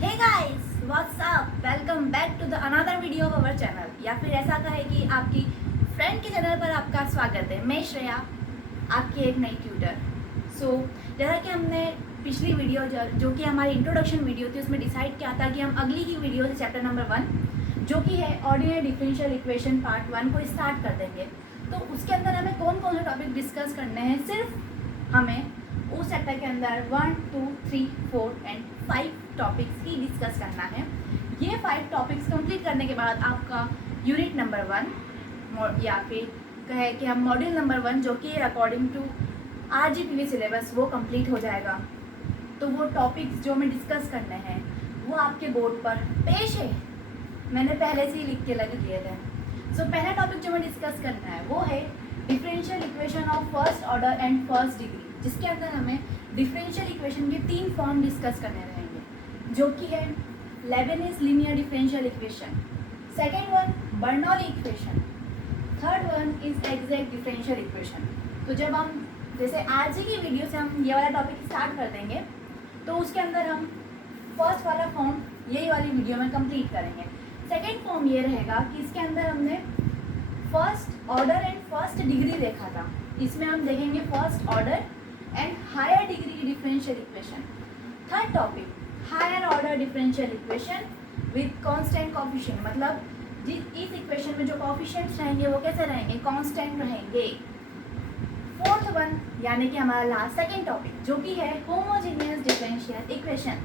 Hey guys what's up, welcome back to the another video of our channel, या फिर ऐसा कहे कि आपकी फ्रेंड के चैनल पर आपका स्वागत है। मैं श्रेया, आपकी एक नई ट्यूटर। जैसा कि हमने पिछली वीडियो जो कि हमारी इंट्रोडक्शन वीडियो थी, उसमें डिसाइड किया था कि हम अगली की वीडियो से चैप्टर नंबर 1 जो कि है ऑर्डिनरी डिफरेंशियल इक्वेशन पार्ट 1 को स्टार्ट कर देंगे। तो उसके अंदर हमें कौन कौन से टॉपिक डिस्कस करने हैं, सिर्फ हमें उस चैप्टर के अंदर 1, 2, 3, 4 एंड 5 टॉपिक्स ही डिस्कस करना है। ये 5 टॉपिक्स कंप्लीट करने के बाद आपका यूनिट नंबर 1 या फिर कहे कि हम मॉड्यूल नंबर 1 जो कि अकॉर्डिंग टू RGPV सिलेबस वो कंप्लीट हो जाएगा। तो वो टॉपिक्स जो हमें डिस्कस करने हैं वो आपके बोर्ड पर पेश है, मैंने पहले से ही लिख के लग दिए थे। पहला टॉपिक जो हमें डिस्कस करना है वो है differential equation of first order and first degree, जिसके अंदर हमें डिफरेंशियल इक्वेशन के 3 फॉर्म डिस्कस करने रहेंगे, जो कि है Leibniz linear differential equation, second one Bernoulli equation, third one is exact differential equation. तो जब हम जैसे आज ही की वीडियो से हम ये वाला टॉपिक स्टार्ट कर देंगे, तो उसके अंदर हम फर्स्ट वाला फॉर्म यही वाली वीडियो में कंप्लीट करेंगे। सेकेंड फॉर्म ये रहेगा कि इसके अंदर हमने first order and first degree देखा था, इसमें हम देखेंगे first order and higher degree की differential equation. Third topic higher order differential equation with constant coefficient, मतलब इस इक्वेशन में जो कोएफिशिएंट्स रहेंगे वो कैसे रहेंगे, कांस्टेंट रहेंगे। फोर्थ वन यानी कि हमारा लास्ट सेकेंड टॉपिक जो कि है homogeneous differential equation.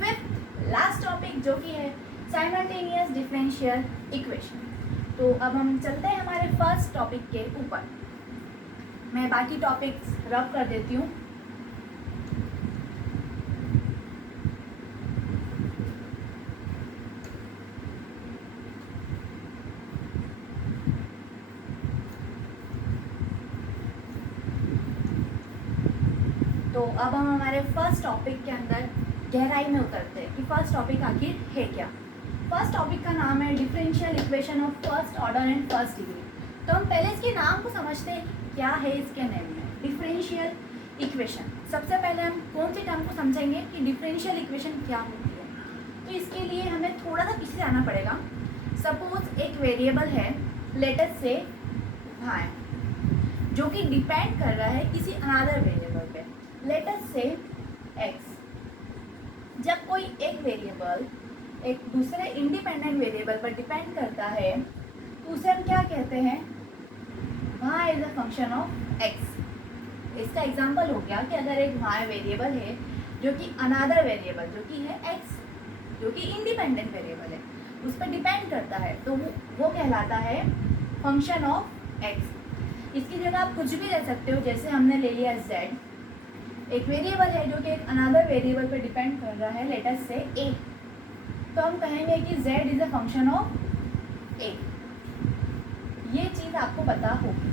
Fifth last topic जो कि है साइमल्टेनियस डिफरेंशियल इक्वेशन। तो अब हम चलते हैं हमारे फर्स्ट टॉपिक के ऊपर। मैं बाकी टॉपिक्स रब कर देती हूँ। तो अब हम हमारे फर्स्ट टॉपिक के अंदर गहराई में उतरते हैं कि फर्स्ट टॉपिक आखिर है क्या। फर्स्ट टॉपिक का नाम है differential equation of first order and first degree. तो हम पहले इसके नाम को समझते हैं, क्या है इसके नेम में डिफरेंशियल इक्वेशन। सबसे पहले हम कौन सी टर्म को समझेंगे कि डिफरेंशियल इक्वेशन क्या होती है। तो इसके लिए हमें थोड़ा सा पीछे जाना पड़ेगा। सपोज एक वेरिएबल है, लेटर से y, जो कि डिपेंड कर रहा है किसी अनदर वेरिएबल पे, लेटर से x। जब कोई एक वेरिएबल एक दूसरे इंडिपेंडेंट वेरिएबल पर डिपेंड करता है तो उसे हम क्या कहते हैं, y is a function of x। इसका एग्जांपल हो गया कि अगर एक y वेरिएबल है जो कि अनदर वेरिएबल जो कि है x, जो कि इंडिपेंडेंट वेरिएबल है, उस पर डिपेंड करता है, तो वो कहलाता है फंक्शन ऑफ x। इसकी जगह आप कुछ भी ले सकते हो, जैसे हमने ले लिया z, एक वेरिएबल है जो कि एक अनदर वेरिएबल पर डिपेंड कर रहा है, लेटर से a, तो हम कहेंगे कि z is a function of a। ये चीज़ आपको पता होगी।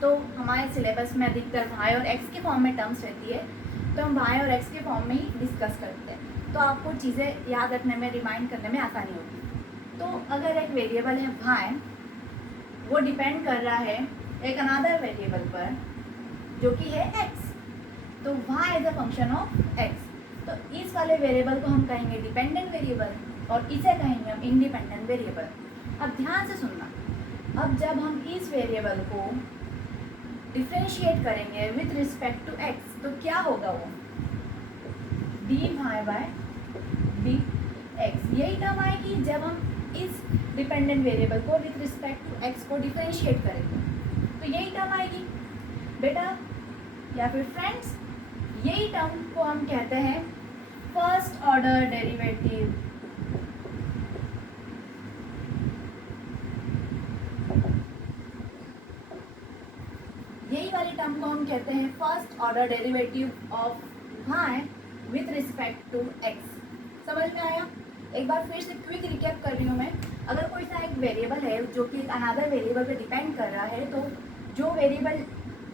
तो हमारे सिलेबस में अधिकतर y और x के फॉर्म में टर्म्स रहती है, तो हम y और x के फॉर्म में ही डिस्कस करते हैं, तो आपको चीज़ें याद रखने में, रिमाइंड करने में आसानी होगी। तो अगर एक वेरिएबल है y, वो डिपेंड कर रहा है एक अनदर वेरिएबल पर जो कि है x, तो y is a function of x। तो इस वाले वेरिएबल को हम कहेंगे डिपेंडेंट वेरिएबल और इसे कहेंगे हम इंडिपेंडेंट वेरिएबल। अब ध्यान से सुनना, अब जब हम इस वेरिएबल को डिफरेंशिएट करेंगे विथ रिस्पेक्ट टू x, तो क्या होगा, वो dy बाय dx। यही टर्म आएगी जब हम इस डिपेंडेंट वेरिएबल को विथ रिस्पेक्ट टू x को डिफरेंशिएट करेंगे, तो यही टर्म आएगी बेटा या फिर फ्रेंड्स। यही टर्म को हम कहते हैं फर्स्ट ऑर्डर डेरिवेटिव। यही वाली टर्म को हम कहते हैं first order derivative of y with respect to x। समझ में आया? एक बार फिर से क्विक रिकैप कर रही हूँ मैं। अगर कोई सा एक वेरिएबल है जो कि अनदर वेरिएबल पे डिपेंड कर रहा है, तो जो वेरिएबल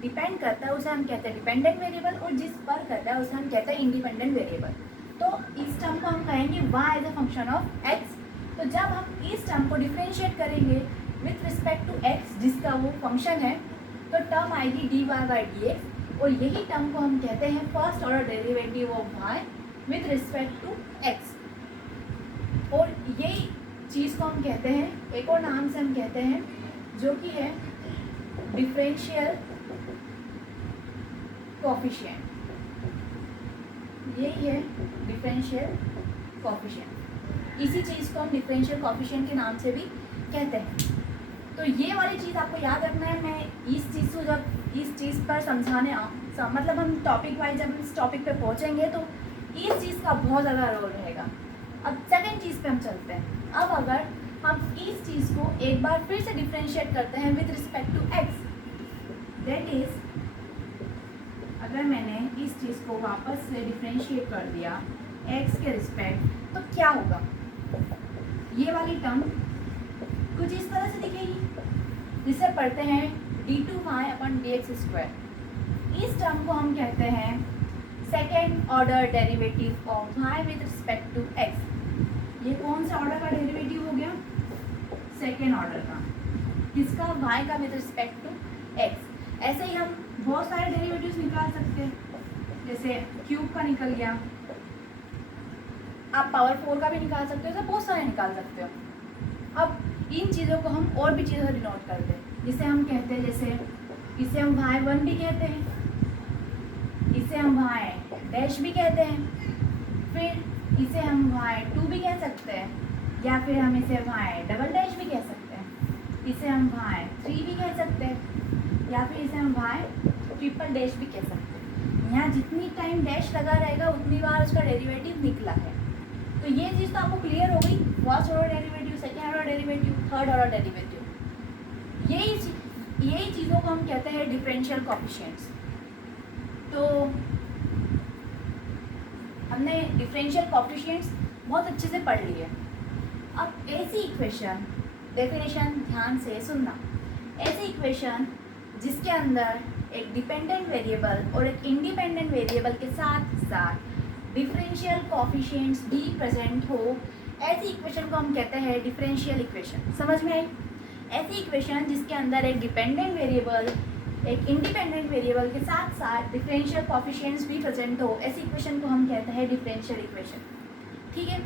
डिपेंड करता है उसे हम कहते हैं डिपेंडेंट वेरिएबल, और जिस पर करता है उसे हम कहते हैं इंडिपेंडेंट वेरिएबल। तो इस टर्म को हम कहेंगे y as a function of x। तो जब हम इस टर्म को डिफरेंशिएट करेंगे विथ रिस्पेक्ट टू x, जिसका वो फंक्शन है, तो टर्म आएगी dy बाई dx, और यही टर्म को हम कहते हैं first order derivative of y with respect to x. और यही चीज़ को हम कहते हैं, एक और नाम से हम कहते हैं, जो कि है डिफरेंशियल कोफिशिएंट। यही है डिफरेंशियल कोफिशिएंट। इसी चीज़ को हम डिफरेंशियल कोफिशिएंट के नाम से भी कहते हैं। तो ये वाली चीज़ आपको याद रखना है। मैं इस चीज़ को जब इस चीज़ पर समझाने मतलब हम टॉपिक वाइज जब इस टॉपिक पे पहुँचेंगे तो इस चीज़ का बहुत ज़्यादा रोल रहेगा। अब सेकेंड चीज़ पे हम चलते हैं। अब अगर हम इस चीज़ को एक बार फिर से डिफ्रेंशिएट करते हैं with respect to x, that is अगर मैंने इस चीज़ को वापस से डिफ्रेंशिएट कर दिया एक्स के रिस्पेक्ट, तो क्या होगा? ये वाली टर्म कुछ इस तरह से दिखेगी, जिसे पढ़ते हैं d2y/dx²। इस टर्म को हम कहते हैं second order derivative of y with respect to x। ये कौन सा ऑर्डर का डेरिवेटिव हो गया? सेकेंड ऑर्डर का। किसका? y का विथ रिस्पेक्ट टू x। ऐसे ही हम बहुत सारे डेरिवेटिव्स निकाल सकते हैं, जैसे क्यूब का निकल गया, आप पावर 4 का भी निकाल सकते हो, ऐसे बहुत सारे निकाल सकते हो। अब इन चीज़ों को हम और भी चीज़ों से डिनोट करते हैं, जिसे हम कहते हैं, जैसे इसे हम y1 भी कहते हैं, इसे हम y' भी कहते हैं, फिर इसे हम y2 भी कह सकते हैं, या फिर हम इसे y" भी कह सकते हैं, इसे हम y3 भी कह सकते हैं, या फिर इसे हम y" भी कह सकते हैं। यहाँ जितनी टाइम डैश लगा रहेगा उतनी बार उसका डेरिवेटिव निकला है। तो ये चीज़ तो आपको क्लियर हो गई, first order derivative, second order derivative, third order derivative. यही चीज़ों को हम कहते हैं डिफरेंशियल कोफिशिएंट्स। तो हमने डिफरेंशियल कोफिशिएंट्स बहुत अच्छे से पढ़ लिए। अब ऐसी इक्वेशन, डेफिनेशन ध्यान से सुनना, ऐसी इक्वेशन जिसके अंदर एक डिपेंडेंट वेरिएबल और एक इंडिपेंडेंट वेरिएबल के साथ साथ डिफरेंशियल कोफिशिएंट्स भी प्रेजेंट हो, ऐसी इक्वेशन को हम कहते हैं डिफरेंशियल इक्वेशन। समझ में आई? ऐसी इक्वेशन जिसके अंदर एक डिपेंडेंट वेरिएबल, एक इंडिपेंडेंट वेरिएबल के साथ साथ डिफरेंशियल कोफिशिएंट्स भी प्रेजेंट हो, ऐसी इक्वेशन को हम कहते हैं डिफरेंशियल इक्वेशन। ठीक है,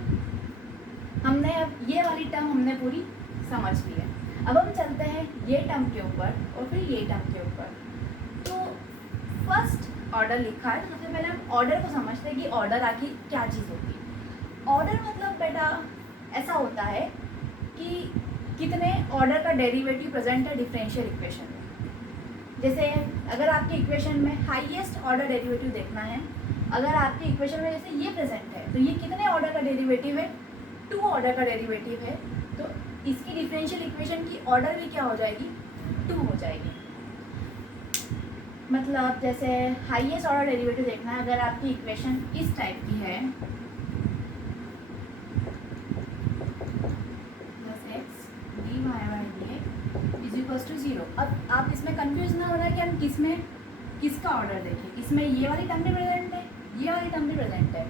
हमने अब ये वाली टर्म हमने पूरी समझ ली है। अब हम चलते हैं ये टर्म के ऊपर और फिर ये टर्म के ऊपर। तो फर्स्ट ऑर्डर लिखा है, सबसे पहले हम ऑर्डर को समझते हैं कि ऑर्डर आखिर क्या चीज़ होती है। ऑर्डर मतलब बेटा ऐसा होता है कि कितने ऑर्डर का डेरिवेटिव प्रेजेंट है डिफरेंशियल इक्वेशन में। जैसे अगर आपकी इक्वेशन में हाईएस्ट ऑर्डर डेरिवेटिव देखना है, अगर आपकी इक्वेशन में जैसे ये प्रेजेंट है, तो ये कितने ऑर्डर का डेरिवेटिव है? 2 ऑर्डर का डेरिवेटिव है। तो इसकी डिफरेंशियल इक्वेशन की ऑर्डर भी क्या हो जाएगी? 2 हो जाएगी। मतलब जैसे हाईएस्ट ऑर्डर डेरिवेटिव देखना है, अगर आपकी इक्वेशन इस टाइप की है, dy/dx 0। अब आप इसमें कंफ्यूज ना हो रहा है कि हम किसका ऑर्डर देखें। इसमें ये वाली टर्म भी प्रेजेंट है, ये वाली टर्म भी प्रेजेंट है।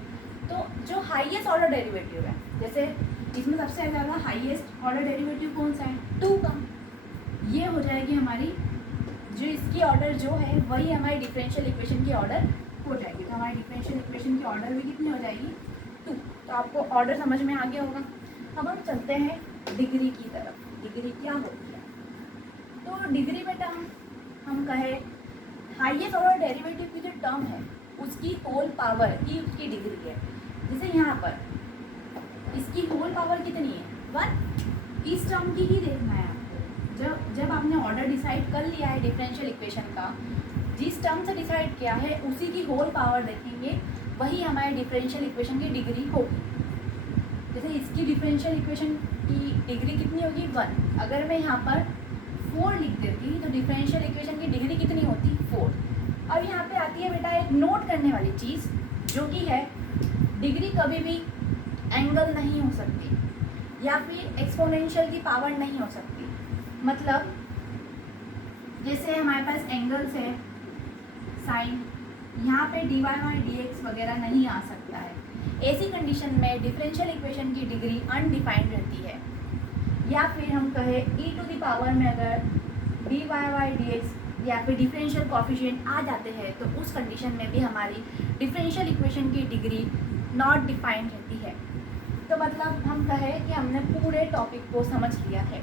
तो जो हाईएस्ट ऑर्डर डेरिवेटिव है, जैसे इसमें सबसे ज़्यादा हाईएस्ट ऑर्डर डेरिवेटिव कौन सा है? 2 का। ये हो जाएगी हमारी, जो इसकी ऑर्डर जो है वही हमारी डिफरेंशियल इक्वेशन की ऑर्डर हो जाएगी। तो हमारी डिफरेंशियल इक्वेशन की ऑर्डर भी कितनी हो जाएगी? 2। तो आपको ऑर्डर समझ में आ गया होगा। अब हम चलते हैं डिग्री की तरफ। डिग्री क्या होती है? तो डिग्री बेटा हम कहे हाईएस्ट ऑर्डर डेरिवेटिव की जो टर्म है उसकी होल पावर की उसकी डिग्री है। जैसे यहाँ पर इसकी होल पावर कितनी है? 1। इस टर्म की ही देखना है आपको। जब आपने ऑर्डर डिसाइड कर लिया है डिफरेंशियल इक्वेशन का, जिस टर्म से डिसाइड किया है उसी की होल पावर देखेंगे, वही हमारे डिफरेंशियल इक्वेशन की डिग्री होगी। जैसे इसकी डिफरेंशियल इक्वेशन की डिग्री कितनी होगी? 1। अगर मैं यहाँ पर 4 लिख देती तो डिफरेंशियल इक्वेशन की डिग्री कितनी होती? 4। अब यहाँ पे आती है बेटा एक नोट करने वाली चीज़, जो कि है डिग्री कभी भी एंगल नहीं हो सकती या फिर एक्सपोनेंशियल की पावर नहीं हो सकती। मतलब जैसे हमारे पास एंगल्स है साइन, यहाँ पे dy/dx वगैरह नहीं आ सकता है। ऐसी कंडीशन में डिफरेंशियल इक्वेशन की डिग्री अनडिफाइंड रहती है। या फिर हम कहें e⁻ में अगर dy/dx या फिर डिफरेंशियल कोफिशिएंट आ जाते हैं तो उस कंडीशन में भी हमारी डिफरेंशियल इक्वेशन की डिग्री नॉट डिफाइंड रहती है। तो मतलब हम कहें कि हमने पूरे टॉपिक को समझ लिया है।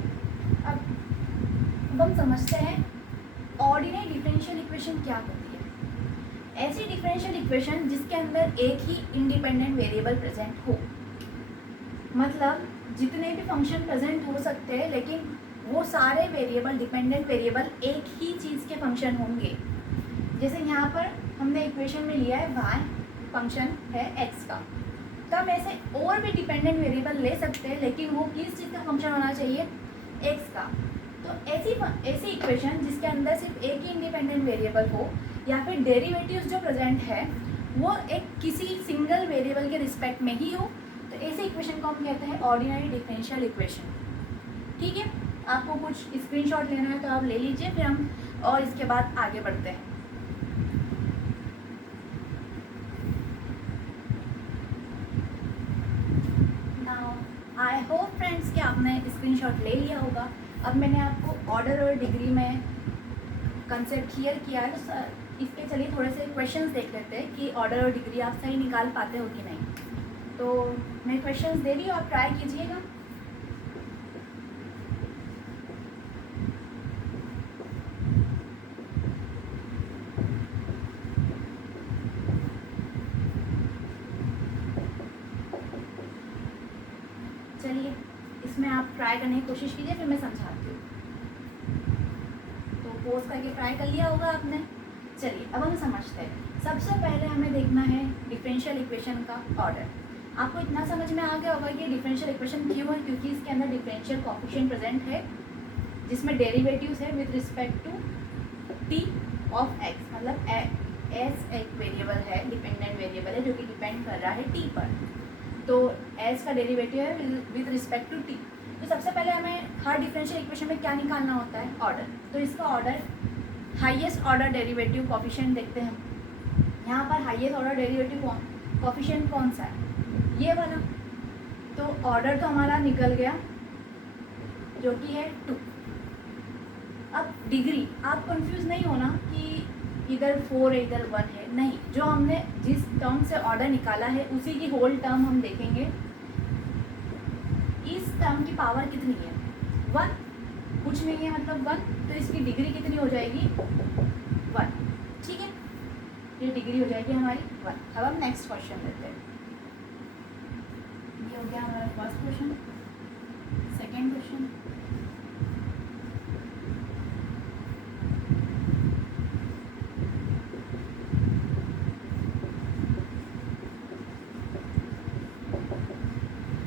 अब हम समझते हैं ऑर्डिनरी डिफरेंशियल इक्वेशन क्या होती है। ऐसी डिफरेंशियल इक्वेशन जिसके अंदर एक ही इंडिपेंडेंट वेरिएबल प्रेजेंट हो, मतलब जितने भी फंक्शन प्रेजेंट हो सकते हैं लेकिन वो सारे वेरिएबल डिपेंडेंट वेरिएबल एक ही चीज़ के फंक्शन होंगे। जैसे यहाँ पर हमने इक्वेशन में लिया है y फंक्शन है x का, तो हम ऐसे और भी डिपेंडेंट वेरिएबल ले सकते हैं लेकिन वो किस चीज़ का फंक्शन होना चाहिए, x का। तो ऐसी इक्वेशन जिसके अंदर सिर्फ एक ही इंडिपेंडेंट वेरिएबल हो या फिर डेरिवेटिव्स जो प्रेजेंट है वो एक किसी सिंगल वेरिएबल के रिस्पेक्ट में ही हो, तो ऐसी इक्वेशन को हम कहते हैं ऑर्डिनरी डिफरेंशियल इक्वेशन। ठीक है, आपको कुछ स्क्रीनशॉट लेना है तो आप ले लीजिए, फिर हम और इसके बाद आगे बढ़ते हैं। आई होप फ्रेंड्स कि आपने स्क्रीनशॉट ले लिया होगा। अब मैंने आपको ऑर्डर और डिग्री में कंसेप्ट क्लियर किया है, तो इसके चलिए थोड़े से क्वेश्चंस देख लेते हैं कि ऑर्डर और डिग्री आप सही निकाल पाते हो कि नहीं। तो मैं क्वेश्चंस दे रही हूँ, आप ट्राई कीजिएगा। चलिए इसमें आप ट्राई करने की कोशिश कीजिए, फिर मैं समझाती हूँ। तो पोज करके ट्राई कर लिया होगा आपने। चलिए अब हम समझते हैं। सबसे पहले हमें देखना है डिफरेंशियल इक्वेशन का ऑर्डर। आपको इतना समझ में आ गया होगा कि डिफरेंशियल इक्वेशन क्यों है, क्योंकि इसके अंदर डिफरेंशियल कोएफिशिएंट प्रेजेंट है जिसमें डेरिवेटिव्स है with respect to t of x, मतलब एस एक वेरिएबल है, डिपेंडेंट वेरिएबल है जो कि डिपेंड कर रहा है टी पर। तो एस का डेरिवेटिव है विद रिस्पेक्ट टू टी। तो सबसे पहले हमें हर डिफरेंशियल इक्वेशन में क्या निकालना होता है, ऑर्डर। तो इसका order highest order derivative coefficient देखते हैं। यहाँ पर हाईएस्ट ऑर्डर डेरिवेटिव कोएफिशिएंट कौन सा है, ये वाला। तो ऑर्डर तो हमारा निकल गया जो कि है 2। अब डिग्री, आप कंफ्यूज नहीं होना कि इधर 4 है इधर 1 है, नहीं। जो हमने जिस टर्म से ऑर्डर निकाला है उसी की होल टर्म हम देखेंगे। इस टर्म की पावर कितनी है, 1, कुछ नहीं है मतलब 1, तो इसकी डिग्री कितनी हो जाएगी, 1। ठीक है, ये डिग्री हो जाएगी हमारी 1। अब हम नेक्स्ट क्वेश्चन लेते हैं। ये हो गया हमारा फर्स्ट क्वेश्चन। सेकेंड क्वेश्चन,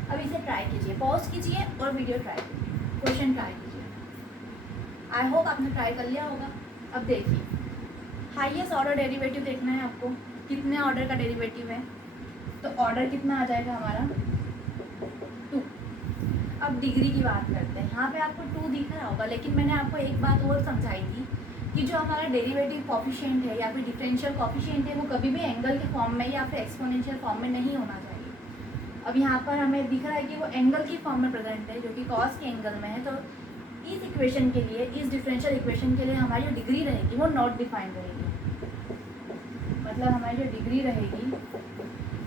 अब इसे ट्राई कीजिए, पॉज कीजिए और वीडियो ट्राई कीजिए, क्वेश्चन ट्राई कीजिए। आई होप आपने ट्राई कर लिया होगा। अब देखिए, हाईएस्ट ऑर्डर डेरिवेटिव देखना है आपको, कितने ऑर्डर का डेरिवेटिव है। तो ऑर्डर कितना आ जाएगा हमारा, 2। अब डिग्री की बात करते हैं। यहाँ पे आपको 2 दिख रहा होगा, लेकिन मैंने आपको एक बात और समझाई थी कि जो हमारा डेरिवेटिव कोएफिशिएंट है या फिर डिफरेंशियल कोएफिशिएंट है वो कभी भी एंगल के फॉर्म में या फिर एक्सपोनेंशियल फॉर्म में नहीं होना चाहिए। अब यहाँ पर हमें दिख रहा है कि वो एंगल की फॉर्म में प्रेजेंट है जो कि कॉस के एंगल में है। तो इस इक्वेशन के लिए, इस डिफरेंशियल इक्वेशन के लिए हमारी जो डिग्री रहेगी वो नॉट डिफाइंड रहेगी। मतलब हमारी जो डिग्री रहेगी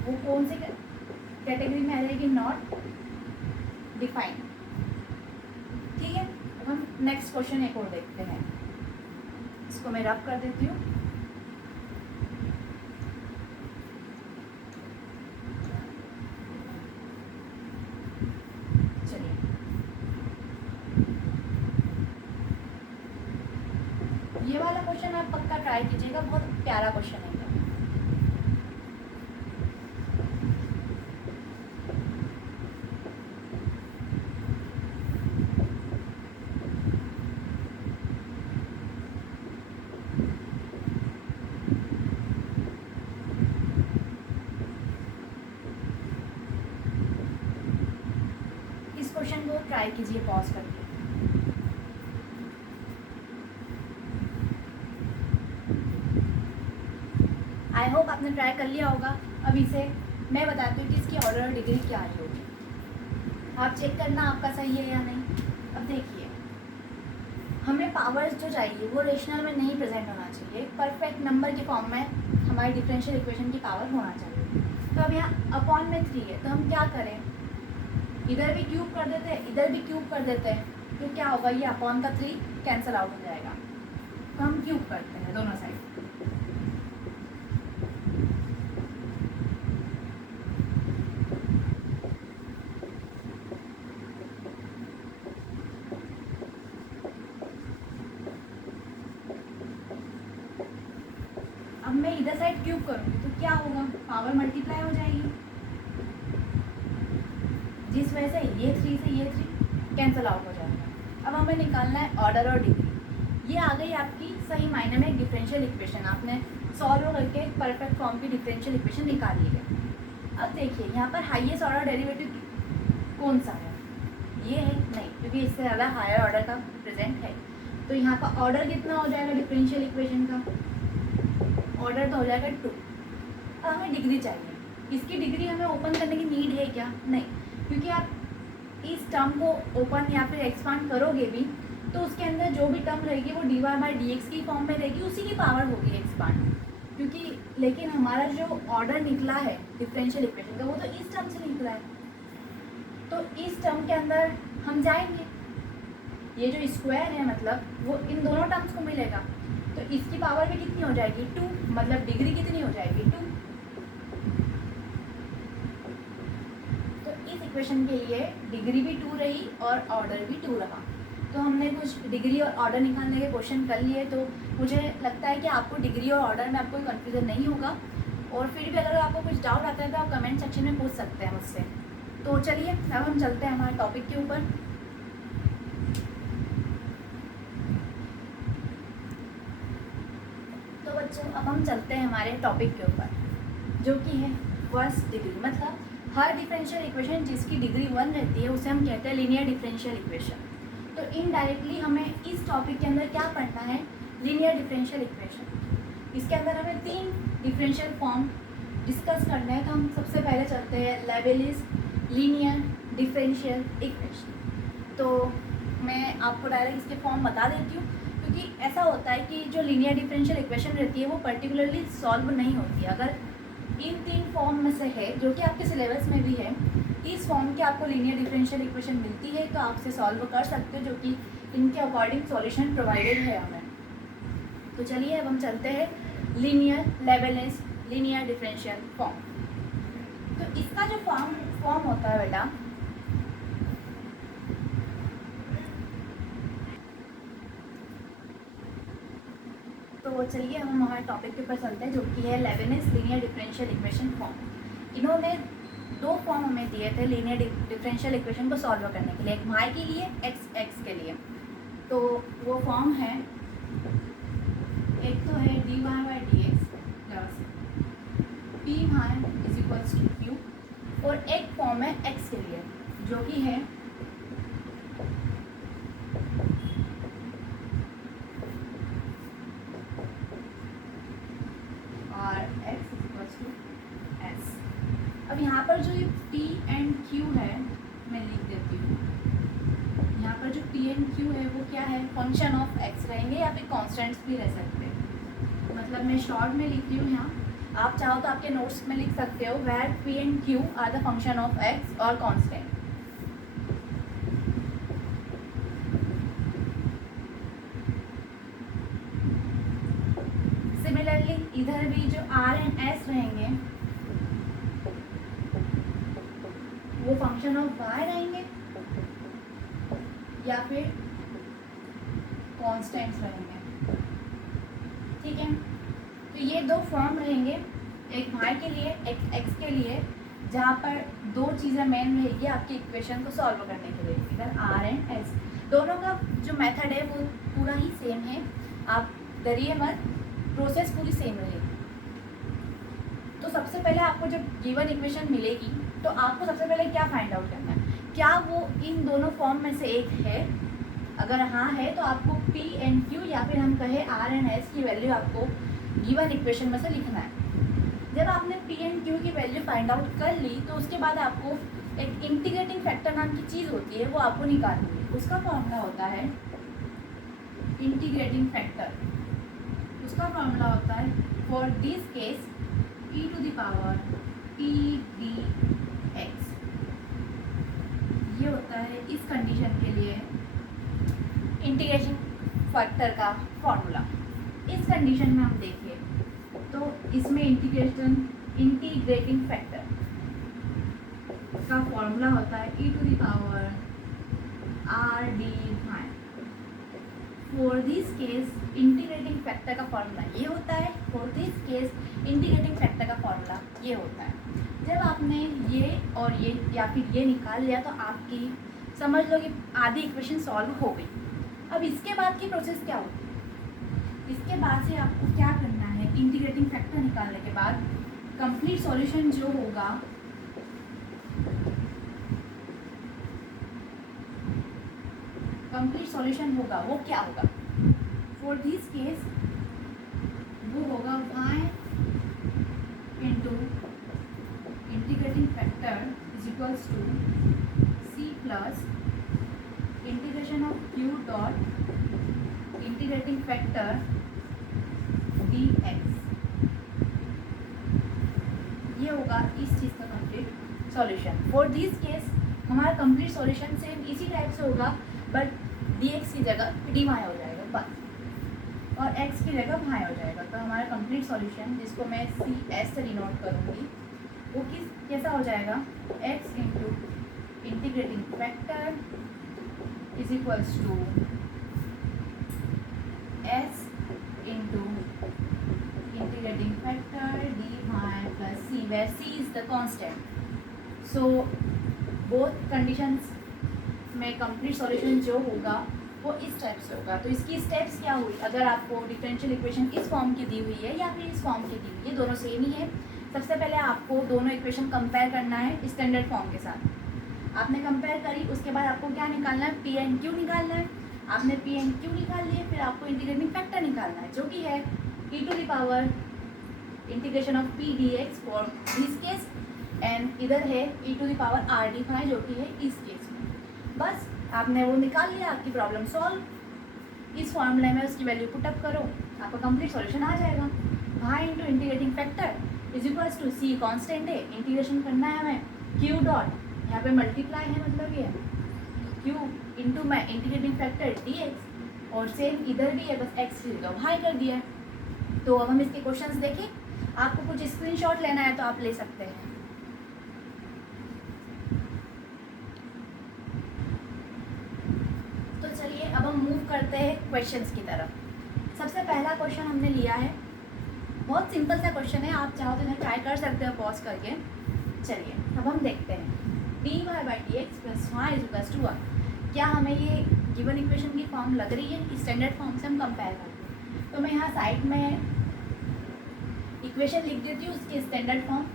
वो कौन सी कैटेगरी में आ जाएगी, नॉट डिफाइंड। ठीक है, अब हम नेक्स्ट क्वेश्चन एक और देखते हैं। इसको मैं रब कर देती हूँ। चलिए, ये वाला क्वेश्चन आप पक्का ट्राई कीजिएगा, बहुत प्यारा क्वेश्चन है। इस क्वेश्चन को ट्राई कीजिए पॉज करके। आई होप आपने ट्राई कर लिया होगा। अब इसे मैं बताती हूँ कि इसकी ऑर्डर और डिग्री क्या आ रही होगी। आप चेक करना आपका सही है या नहीं। अब देखिए, हमें पावर्स जो चाहिए वो रेशनल में नहीं प्रेजेंट होना चाहिए, परफेक्ट नंबर के फॉर्म में हमारी डिफरेंशियल इक्वेशन की पावर होना चाहिए। तो अब यहाँ अपॉन में 3 है, तो हम क्या करें, इधर भी क्यूब कर देते हैं, इधर भी क्यूब कर देते हैं, तो क्या होगा, ये अपॉन का 3 कैंसिल आउट हो जाएगा। तो हम क्यूब करते हैं दोनों साइड। अब मैं इधर साइड क्यूब करूँगी तो क्या होगा, पावर मल्टीप्लाई हो जाएगी, जिस वजह से ये 3 से ये 3 कैंसिल आउट हो जाएगा। अब हमें निकालना है ऑर्डर और डिग्री। ये आ गई आपकी सही मायने में एक डिफरेंशियल इक्वेशन, आपने सॉल्व करके परफेक्ट फॉर्म की डिफरेंशियल इक्वेशन निकाल ली है। अब देखिए यहाँ पर हाईएस्ट ऑर्डर डेरिवेटिव कौन सा है, ये है नहीं, क्योंकि इससे ज़्यादा हायर ऑर्डर का प्रेजेंट है। तो यहाँ का ऑर्डर कितना हो जाएगा डिफरेंशियल इक्वेशन का, ऑर्डर तो हो जाएगा 2। अब हमें डिग्री चाहिए, इसकी डिग्री हमें ओपन करने की नीड है क्या, नहीं, क्योंकि आप इस टर्म को ओपन या फिर एक्सपांड करोगे भी तो उसके अंदर जो भी टर्म रहेगी वो dy बाई dx की फॉर्म में रहेगी, उसी की पावर होगी एक्सपांड, क्योंकि लेकिन हमारा जो ऑर्डर निकला है डिफरेंशियल इक्वेशन का वो तो इस टर्म से निकला है। तो इस टर्म के अंदर हम जाएंगे, ये जो स्क्वायर है मतलब वो इन दोनों टर्म्स को मिलेगा, तो इसकी पावर भी कितनी हो जाएगी 2, मतलब डिग्री कितनी हो जाएगी 2। तो इस इक्वेशन के लिए डिग्री भी 2 रही और ऑर्डर भी 2 रहा। तो हमने कुछ डिग्री और ऑर्डर निकालने के क्वेश्चन कर लिए, तो मुझे लगता है कि आपको डिग्री और ऑर्डर में आपको कन्फ्यूजन नहीं होगा, और फिर भी अगर आपको कुछ डाउट आता है तो आप कमेंट सेक्शन में पूछ सकते हैं मुझसे। तो चलिए अब हम चलते हैं हमारे टॉपिक के ऊपर। तो बच्चों अब हम चलते हैं हमारे टॉपिक के ऊपर, जो कि है फर्स्ट डिग्री। मतलब हर डिफरेंशियल इक्वेशन जिसकी डिग्री 1 रहती है उसे हम कहते हैं लीनियर डिफरेंशियल इक्वेशन। तो इनडायरेक्टली हमें इस टॉपिक के अंदर क्या पढ़ना है, लीनियर डिफरेंशियल इक्वेशन। इसके अंदर हमें 3 डिफरेंशियल फॉर्म डिस्कस करना है। तो हम सबसे पहले चलते हैं लेबनिज़ लीनियर डिफरेंशियल इक्वेशन। तो मैं आपको डायरेक्ट इसके फॉर्म बता देती हूँ, क्योंकि ऐसा होता है कि जो लीनियर डिफरेंशियल इक्वेशन रहती है वो पर्टिकुलरली सॉल्व नहीं होती। अगर इन 3 फॉर्म में से है जो कि आपके सिलेबस में भी है, इस फॉर्म की आपको लीनियर डिफरेंशियल इक्वेशन मिलती है तो आप इसे सॉल्व कर सकते हो, जो कि इनके अकॉर्डिंग सॉल्यूशन प्रोवाइडेड है हमें। तो चलिए अब हम चलते हैं लीनियर लेबनिज़ लीनियर डिफरेंशियल फॉर्म। तो इसका जो फॉर्म होता है बेटा, तो चलिए हम हमारे टॉपिक के ऊपर चलते हैं, जो कि है Leibniz linear differential equation form. इन्होंने 2 फॉर्म हमें दिए थे लीनियर डिफरेंशियल इक्वेशन को सॉल्व करने के लिए, एक y के लिए, x के लिए। तो वो फॉर्म है, एक तो है dy by dx plus p y is equals to q, और एक फॉर्म है x के लिए जो कि है और x is equals to s। अब यहाँ पर जो ये p एंड q है मैं लिख देती हूँ। यहाँ पर जो p एंड q है वो क्या है, फंक्शन ऑफ x रहेंगे या फिर कॉन्स्टेंट्स भी रह सकते हैं। मतलब मैं शॉर्ट में लिख रही हूँ यहाँ, आप चाहो तो आपके नोट्स में लिख सकते हो where p and q are the function of x और कॉन्स्टेंट। सिमिलरली इधर भी जो r एंड s रहेंगे वो फंक्शन ऑफ y रहेंगे या फिर कॉन्स्टेंट्स रहेंगे, ठीक है। तो ये 2 फॉर्म रहेंगे, एक y के लिए एक x के लिए, जहाँ पर 2 चीज़ें मेन रहेगी आपकी इक्वेशन को सॉल्व करने के लिए, इधर r एंड s। दोनों का जो मेथड है वो पूरा ही सेम है, आप डरिए मत, प्रोसेस पूरी सेम रहेगी। तो सबसे पहले आपको जब गिवन इक्वेशन मिलेगी तो आपको सबसे पहले क्या फाइंड आउट करना है, क्या वो इन दोनों फॉर्म में से एक है। अगर हाँ है तो आपको p एंड q या फिर हम कहें r एंड s की वैल्यू आपको गिवन इक्वेशन में से लिखना है। जब आपने p एंड q की वैल्यू फाइंड आउट कर ली तो उसके बाद आपको एक इंटीग्रेटिंग फैक्टर नाम की चीज़ होती है वो आपको निकालनी है। उसका फॉर्मूला होता है इंटीग्रेटिंग फैक्टर। उसका फॉर्मूला होता है for this case e to the power p condition के लिए इंटीग्रेशन फैक्टर का फॉर्मूला। इस कंडीशन में हम देखें तो इसमें इंटीग्रेटिंग फैक्टर का फॉर्मूला होता है e to the power r d y। For this case integrating factor का फॉर्मूला ये होता है, for this case integrating factor का फॉर्मूला ये होता है। जब आपने ये और ये या फिर ये निकाल लिया तो आपकी समझ लो कि आधी इक्वेशन सॉल्व हो गई। अब इसके बाद की प्रोसेस क्या होती है? इसके बाद से आपको क्या करना है, इंटीग्रेटिंग फैक्टर निकालने के बाद कंप्लीट सॉल्यूशन जो होगा वो क्या होगा? फॉर दिस केस वो होगा y into integrating factor is equals to c plus integration of q dot integrating factor dx। ये होगा इस चीज़ का complete solution. For this case हमारा कंप्लीट सॉल्यूशन सेम इसी टाइप से होगा, बट dx की जगह dy हो जाएगा बस, और x की जगह y हो जाएगा। तो हमारा कंप्लीट सॉल्यूशन, जिसको मैं cs से डिनोट करूँगी, वो कैसा हो जाएगा? x into integrating factor is equals to s into integrating factor dy plus c, where c is the constant. So both conditions में कंप्लीट सॉल्यूशन जो होगा वो इस टाइप से होगा। तो इसकी स्टेप्स क्या हुई? अगर आपको डिफरेंशियल इक्वेशन इस फॉर्म की दी हुई है या फिर इस फॉर्म की दी हुई है, दोनों सेम ही है। सबसे पहले आपको दोनों इक्वेशन कंपेयर करना है स्टैंडर्ड फॉर्म के साथ। आपने कंपेयर करी, उसके बाद आपको क्या निकालना है? पी एंड क्यू निकालना है। आपने पी एंड क्यू निकाल लिए, फिर आपको इंटीग्रेटिंग फैक्टर निकालना है, जो कि है e to the power integration of p dx for this case, and इधर है e to the power r d phi, जो कि है इस केस में। बस आपने वो निकाल लिया, आपकी प्रॉब्लम सॉल्व। इस फॉर्मूले में उसकी वैल्यू पुटअप करो, आपका कंप्लीट सॉल्यूशन आ जाएगा। y into integrating factor is equals to c constant है, इंटीग्रेशन करना है हमें q डॉट, यहाँ पे मल्टीप्लाई है मतलब ये q इंटू मैं इंटीग्रेटिंग फैक्टर dx, और सेम इधर भी है, बस x की जगह y कर दिया है। तो अब हम इसके क्वेश्चंस देखें। आपको कुछ स्क्रीनशॉट लेना है तो आप ले सकते हैं। अब हम मूव करते हैं क्वेश्चंस की तरफ। सबसे पहला क्वेश्चन हमने लिया है, बहुत सिंपल सा क्वेश्चन है, आप चाहो तो इन्हें ट्राई कर सकते हो पॉज करके। चलिए अब हम देखते हैं dy by d x plus y is equals to 1। क्या हमें ये गिवन इक्वेशन की फॉर्म लग रही है? स्टैंडर्ड फॉर्म से हम कंपेयर करते हैं। तो मैं यहाँ साइड में इक्वेशन लिख देती हूँ, उसकी स्टैंडर्ड फॉर्म।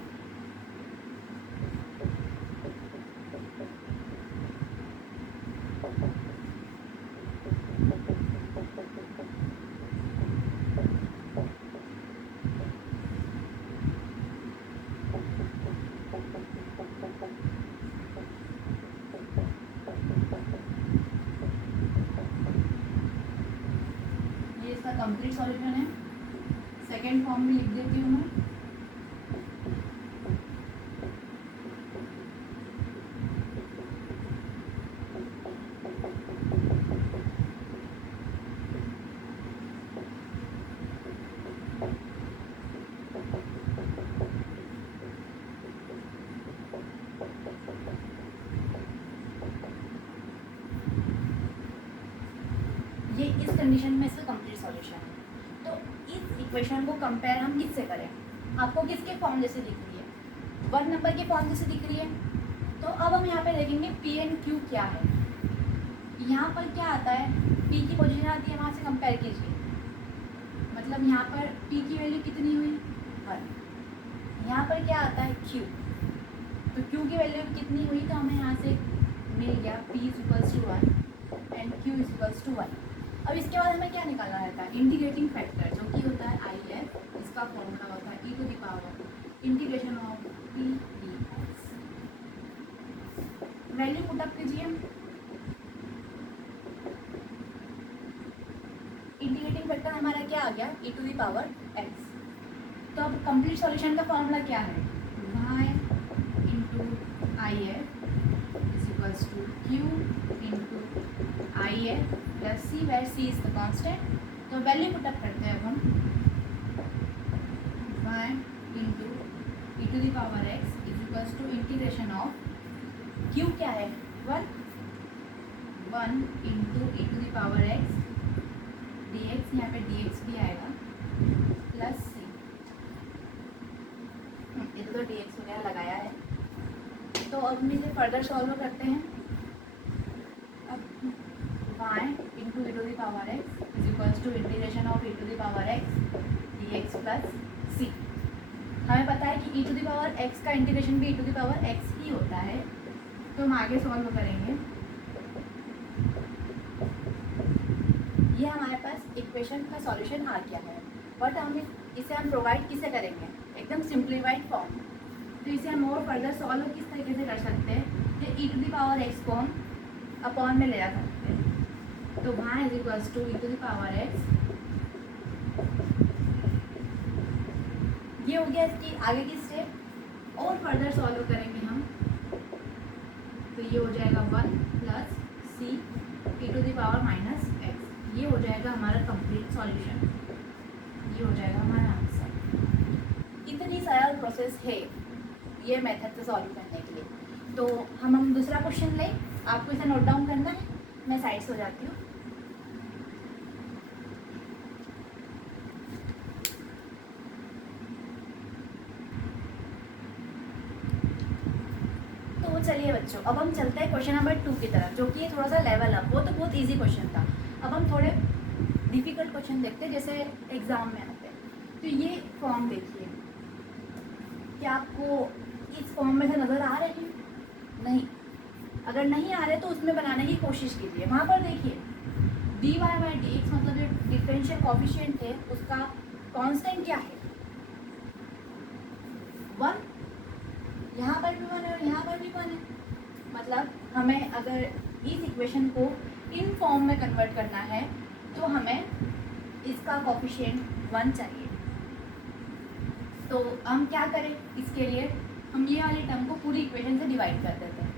कंप्लीट सॉल्यूशन है, सेकेंड फॉर्म में लिख देती हूँ मैं। ये इस कंडीशन में इसका कंप्लीट सॉल्यूशन है। तो इस इक्वेशन को कंपेयर हम किससे करें? आपको किसके फॉर्म जैसे दिख रही है? 1 नंबर के फॉर्म जैसे दिख रही है। तो अब हम यहाँ पे देखेंगे पी एंड क्यू क्या है। यहाँ पर क्या आता है? पी की पोजीशन आती है, वहाँ से कंपेयर कीजिए। मतलब यहाँ पर पी की वैल्यू कितनी हुई? 1। यहाँ पर क्या आता है? क्यू। तो क्यू की वैल्यू कितनी हुई? तो हमें यहाँ से मिल गया p is equals to 1 and q is equals to 1। अब इसके बाद हमें क्या निकालना रहता है? इंटीग्रेटिंग फैक्टर, जो कि होता है आई एफ। इसका फॉर्मूला होता है e to the power integration of p d x. Value put up कीजिए। इंटीग्रेटिंग फैक्टर हमारा क्या आ गया? e to the power x। तो अब कंप्लीट सॉल्यूशन का फॉर्मूला क्या है? y into I F is equals to q d x plus c where c is the constant. तो वैल्यू पुटअप करते हैं अब हम y into e to the power x is equals to integration of q क्या है 1 into e to the power x d x, यहाँ पे D x भी आएगा प्लस सी, ये तो डी एक्स वगैरह लगाया है। तो अब हम इसे फर्दर सॉल्व करते हैं। अब y into e to the power x is equals to integration of e to the power x d x plus c. हमें पता है कि e to the power x का इंटीग्रेशन भी e to the power x ही होता है, तो हम आगे सॉल्व करेंगे। ये हमारे पास इक्वेशन का सॉल्यूशन आ गया है, बट इसे हम प्रोवाइड किसे करेंगे, एकदम सिंप्लीफाइड फॉर्म। तो इसे हम और फर्दर सॉल्व किस तरीके से कर सकते हैं कि e to the power x को हम अपॉन में ले जा सकते हैं। तो y is equals to e to the power x, ये हो गया इसकी आगे की स्टेप। और फर्दर सॉल्व करेंगे हम, तो ये हो जाएगा 1 plus c e to the power minus x. ये हो जाएगा हमारा कंप्लीट सॉल्यूशन, ये हो जाएगा हमारा आंसर। इतनी सरल प्रोसेस है ये मेथड से सॉल्व करने के लिए। तो हम दूसरा क्वेश्चन लें, आपको इसे नोट डाउन करना है, मैं साइड से हो जाती हूँ। तो चलिए बच्चों, अब हम चलते हैं क्वेश्चन नंबर 2 की तरफ, जो कि थोड़ा सा लेवल अप। वो तो बहुत इजी क्वेश्चन था, अब हम थोड़े डिफिकल्ट क्वेश्चन देखते हैं जैसे एग्जाम में आते हैं। तो ये फॉर्म देखिए, क्या आपको इस फॉर्म में से नज़र आ रहे हैं? नहीं, अगर नहीं आ रहे तो उसमें बनाने की कोशिश कीजिए। वहाँ पर देखिए dy बाई डी एक्स मतलब जो डिफरेंशियल कोफिशिएंट है उसका कांस्टेंट क्या है 1, यहाँ पर भी 1 है और यहाँ पर भी 1 है। मतलब हमें अगर इस इक्वेशन को इन फॉर्म में कन्वर्ट करना है तो हमें इसका कोफिशिएंट 1 चाहिए। तो हम क्या करें, इसके लिए हम ये वाली टर्म को पूरी इक्वेशन से डिवाइड कर देते हैं।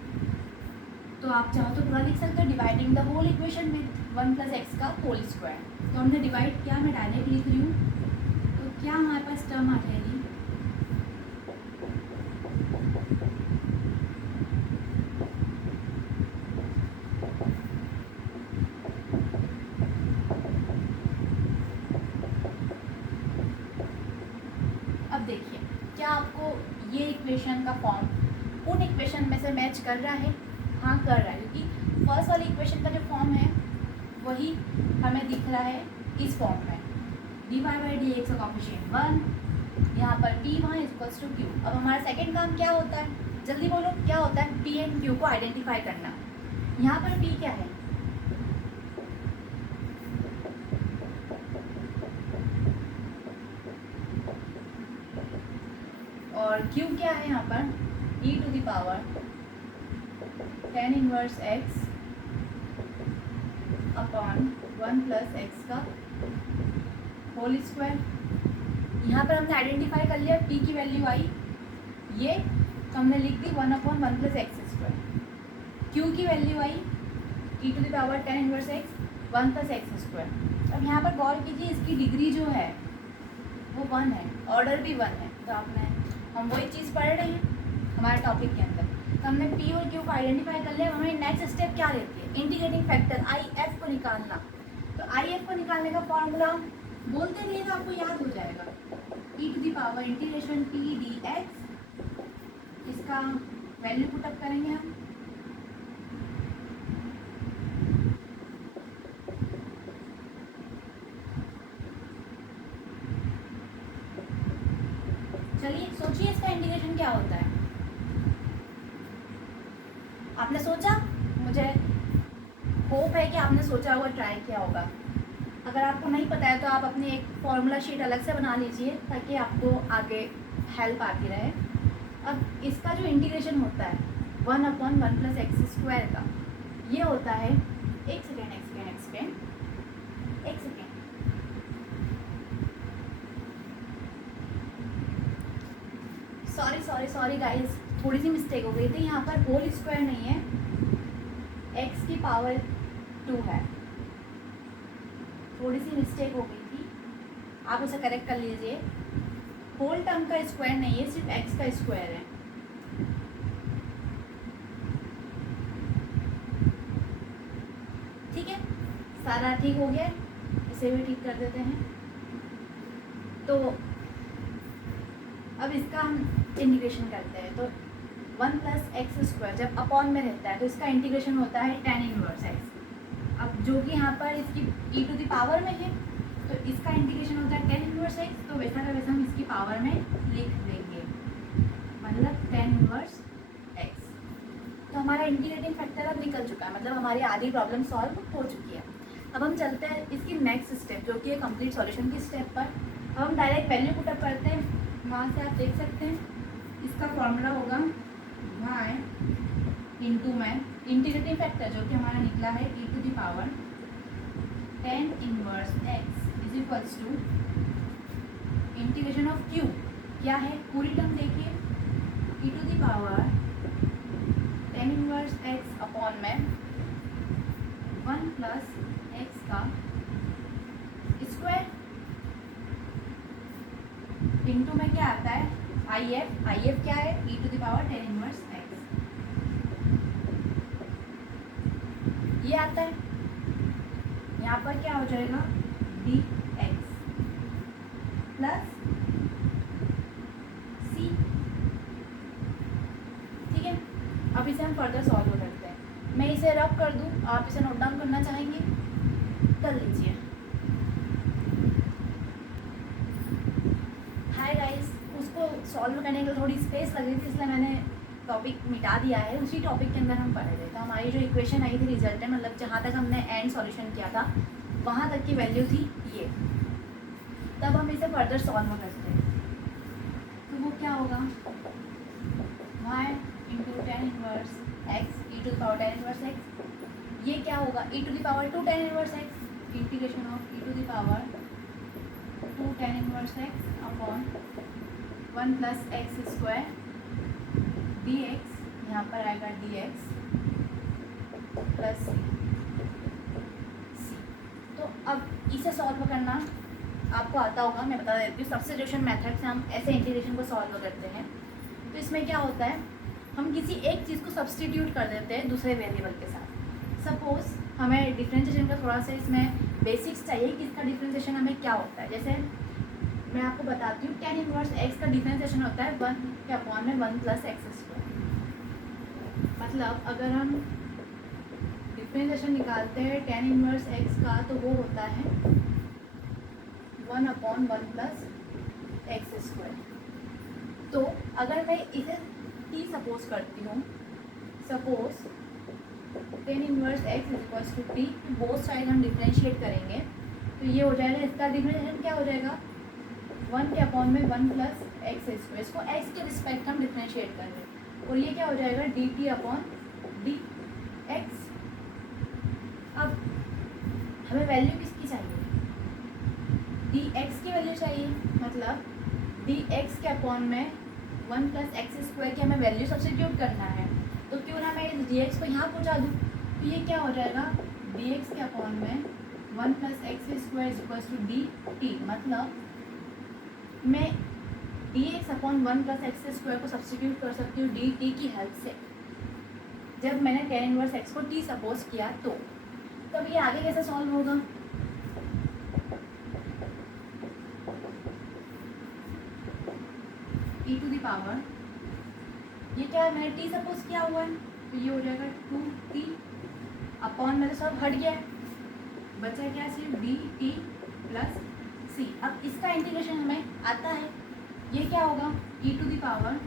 तो आप चाहो तो पूरा लिख सकते हो, dividing the whole equation with 1 plus x का होल स्क्वायर। तो हमने डिवाइड किया, मैं डायरेक्ट लिख रही हूँ। तो क्या हमारे पास टर्म आ जाएगी देखिए, क्या आपको ये इक्वेशन का फॉर्म उन इक्वेशन में से मैच कर रहा है? हाँ कर रहा है, क्योंकि फर्स्ट वाली इक्वेशन का जो फॉर्म है वही हमें दिख रहा है इस फॉर्म में। dy बाई डी एक्स का कोफिशिएंट 1, यहाँ पर p1 इक्वल्स टू q। अब हमारा सेकंड काम क्या होता है, जल्दी बोलो क्या होता है? p एंड q को आइडेंटिफाई करना। यहाँ पर p क्या है? और q क्या है यहाँ पर? e to the power tan inverse x upon 1 plus x का होल स्क्वायर। यहाँ पर हमने आइडेंटिफाई कर लिया p की वैल्यू आई, ये तो हमने लिख दी 1 upon 1 plus x square. q की वैल्यू आई e to the power tan inverse x 1 plus x square. अब यहाँ पर गौर कीजिए, इसकी डिग्री जो है वो 1 है, ऑर्डर भी 1 है। तो हम वही चीज़ पढ़ रहे हैं हमारे टॉपिक के अंदर। तो हमने p और q को आइडेंटिफाई कर लिया। हमें नेक्स्ट स्टेप क्या लेती है? इंटीग्रेटिंग फैक्टर IF को निकालना। तो IF को निकालने का फॉर्मूला बोलते रहिए तो आपको याद हो जाएगा, e to the power integration p dx। इसका वैल्यू पुटअप करेंगे हम। चलिए सोचिए इसका इंटीग्रेशन क्या होता है। आपने सोचा? मुझे होप है कि आपने सोचा होगा, ट्राई किया होगा। अगर आपको नहीं पता है तो आप अपनी एक फॉर्मूला शीट अलग से बना लीजिए ताकि आपको आगे हेल्प आती रहे। अब इसका जो इंटीग्रेशन होता है 1 अपॉन 1 प्लस एक्स स्क्वायर का, ये होता है एक सेकेंड सॉरी गाइस, थोड़ी सी मिस्टेक हो गई थी। यहाँ पर होल स्क्वायर नहीं है, एक्स की पावर 2 है। थोड़ी सी मिस्टेक हो गई थी, आप उसे करेक्ट कर लीजिए। होल टर्म का स्क्वायर नहीं है, सिर्फ x का स्क्वायर है। ठीक है, सारा ठीक हो गया, इसे भी ठीक कर देते हैं। तो अब इसका हम इंटीग्रेशन करते हैं। तो 1 प्लस एक्स स्क्वायर जब अपॉन में रहता है तो इसका इंटीग्रेशन होता है tan इनवर्स x। अब जो कि यहाँ पर इसकी e टू द पावर में है, तो इसका इंटीग्रेशन होता है tan इनवर्स x। तो वैसा का वैसा हम इसकी पावर में लिख देंगे, मतलब tan इनवर्स x। तो हमारा इंटीग्रेटिंग फैक्टर अब निकल चुका है, मतलब हमारी आधी प्रॉब्लम सॉल्व हो चुकी है। अब हम चलते हैं इसकी नेक्स्ट स्टेप, जो कि है कंप्लीट सॉल्यूशन की स्टेप पर। अब हम डायरेक्ट वैल्यू पुटअप करते हैं। वहाँ से आप देख सकते हैं इसका फॉर्मूला होगा y इंटू में इंटीग्रेटिंग फैक्टर जो कि हमारा निकला है e to the power tan inverse x is equals to integration of q। क्या है पूरी टर्म देखिए, e to the power tan inverse x upon में 1 प्लस x का स्क्वायर इंटू में क्या आता है if क्या है e to the power tan inverse x, ये आता है। यहाँ पर क्या हो जाएगा dx प्लस c। ठीक है, अब इसे हम फर्दर सॉल्व करते हैं। मैं इसे रब कर दूँ, आप इसे नोट डाउन करना चाहेंगे कर लीजिए। हाय गाइस, उसको सॉल्व करने के लिए थोड़ी स्पेस लग रही थी, इसलिए मैंने टॉपिक मिटा दिया है। उसी टॉपिक के अंदर हम पढ़ रहे थे। तो हमारी जो इक्वेशन आई थी रिजल्ट में, मतलब जहाँ तक हमने एंड सॉल्यूशन किया था वहाँ तक की वैल्यू थी ये। तब हम इसे फर्दर सॉल्व करते हैं, तो वो क्या होगा y into tan inverse x e to the power tan inverse x। ये क्या होगा e to the power 2 tan inverse x integration of e to the power 2 tan inverse x upon 1 plus x square dx, यहाँ पर आएगा dx plus c। तो अब इसे solve करना आपको आता होगा, मैं बता देती हूँ। सब्स्टिट्यूशन मेथड से हम ऐसे इंटीग्रेशन को सॉल्व करते हैं। तो इसमें क्या होता है, हम किसी एक चीज़ को सब्स्टिट्यूट कर देते हैं दूसरे वेरिएबल के साथ। सपोज हमें डिफ्रेंशिएशन का थोड़ा सा इसमें बेसिक्स चाहिए कि इसका डिफ्रेंशिएशन हमें क्या होता है। जैसे मैं आपको बताती हूँ, tan इनवर्स x का डिफ्रेंशिएशन होता है 1 के अपॉन में 1 प्लस एक्स स्क्वायर। मतलब अगर हम डिफ्रेंशिएशन निकालते हैं tan इनवर्स x का, तो वो होता है 1 अपॉन 1 प्लस एक्स स्क्वायर। तो अगर मैं इसे t सपोज करती हूँ, suppose tan inverse x is equals to t, both side हम डिफ्रेंशिएट करेंगे तो ये हो जाएगा, इसका डिफ्रेंशिएशन क्या हो जाएगा 1 के अपॉन में 1 प्लस एक्स स्क्वायर। इसको x के रिस्पेक्ट हम डिफ्रेंशिएट कर रहे हैं, और ये क्या हो जाएगा dt अपॉन dx। अब हमें वैल्यू किसकी चाहिए, dx की वैल्यू चाहिए, मतलब dx के अपॉन में 1 प्लस एक्स स्क्वायर की हमें वैल्यू सब्स्टिट्यूट करना है। तो क्यों ना मैं इस dx को यहाँ पहुँचा दूँ, तो ये क्या हो जाएगा dx के अपॉन में 1 plus x square is equals to dt। मतलब मैं dx upon 1 plus x square को सब्स्टिट्यूट कर सकती हूँ dt की हेल्प से। जब मैंने tan इनवर्स x को t सपोज किया तो तब ये आगे कैसे सॉल्व होगा, e टू द पावर, ये क्या है मैंने t सपोज किया हुआ है, तो ये हो जाएगा 2t अपॉन में तो सब हट गया है, बचा क्या सिर्फ dt प्लस c। अब इसका इंटीग्रेशन हमें आता है, ये क्या होगा e to the power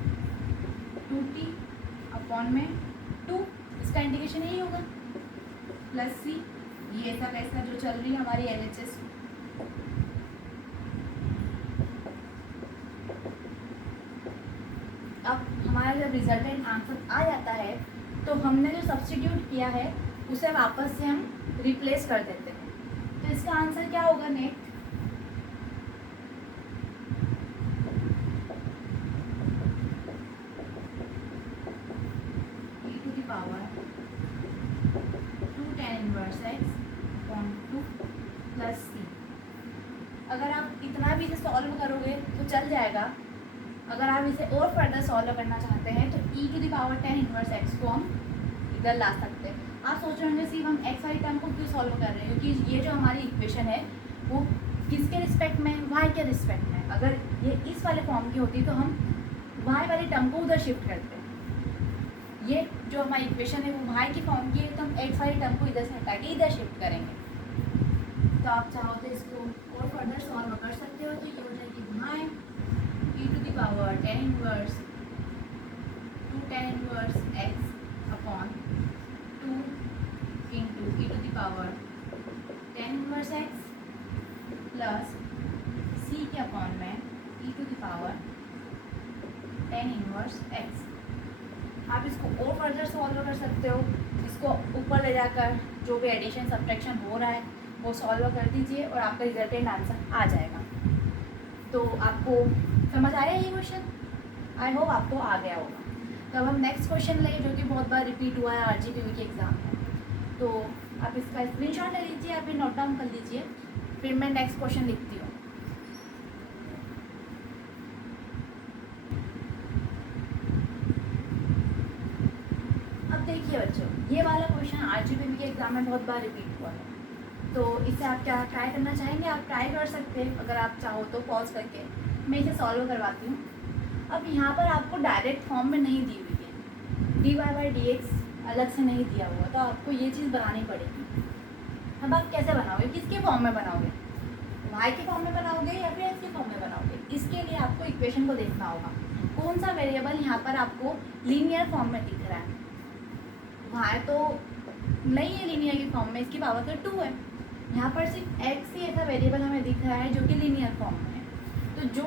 2t upon में 2, इसका इंटीग्रेशन यही होगा प्लस c। ये ऐसा कैसा जो चल रही है हमारी LHS। अब हमारा जब रिजल्टेंट आंसर आ जाता है तो हमने जो सब्स्टिट्यूट किया है उसे वापस से हम रिप्लेस कर देते हैं। तो इसका आंसर क्या होगा net e to the power 2 tan inverse x चल जाएगा। अगर आप इसे और फर्दर सॉल्व करना चाहते हैं तो e⁻tan इनवर्स x को हम इधर ला सकते हैं। आप सोच रहे होंगे सिर्फ हम x वाली टर्म को क्यों सॉल्व कर रहे हैं, क्योंकि ये जो हमारी इक्वेशन है वो किसके रिस्पेक्ट में, y के रिस्पेक्ट में। अगर ये इस वाले फॉर्म की होती तो हम y वाली टर्म को उधर शिफ्ट करते हैं। ये जो हमारी इक्वेशन है वो y की फॉर्म की है, तो हम x वाली टर्म को इधर से हटा के इधर शिफ्ट करेंगे। तो आप चाहो तो इसको और फर्दर सॉल्व कर सकते हो। तो ये हो जाएगी y tan inverse x upon 2 into tan inverse x plus c के अपॉन में tan इनवर्स x। आप इसको और फर्दर सॉल्व कर सकते हो। इसको ऊपर ले जाकर जो भी एडिशन सब्ट्रैक्शन हो रहा है वो सॉल्व कर दीजिए और आपका रिजल्टेंट आंसर आ जाएगा। तो आपको समझ आया ये क्वेश्चन? आई होप आपको आ गया होगा। तो अब हम नेक्स्ट क्वेश्चन लें जो कि बहुत बार रिपीट हुआ है RGPV के एग्ज़ाम में। तो आप इसका स्क्रीनशॉट ले लीजिए, आप ये नोट डाउन कर लीजिए, फिर मैं नेक्स्ट क्वेश्चन लिखती हूँ। अब देखिए बच्चों, ये वाला क्वेश्चन RGPV के एग्ज़ाम में बहुत बार रिपीट हुआ है। तो इसे आप क्या ट्राई करना चाहेंगे? आप ट्राई कर सकते हैं, अगर आप चाहो तो पॉज करके मैं इसे सॉल्व करवाती हूँ। अब यहाँ पर आपको डायरेक्ट फॉर्म में नहीं दी हुई है, dy/dx अलग से नहीं दिया हुआ, तो आपको ये चीज़ बनानी पड़ेगी। अब आप कैसे बनाओगे, किसके फॉर्म में बनाओगे? y के फॉर्म में बनाओगे या फिर x के फॉर्म में बनाओगे? इसके लिए आपको इक्वेशन को देखना होगा, कौन सा वेरिएबल यहाँ पर आपको लीनियर फॉर्म में दिख रहा है। y तो नहीं है लीनियर की फॉर्म में, इसकी पावर तो 2 है। यहाँ पर सिर्फ x ही ऐसा वेरिएबल हमें दिख रहा है जो कि लीनियर फॉर्म में है। तो जो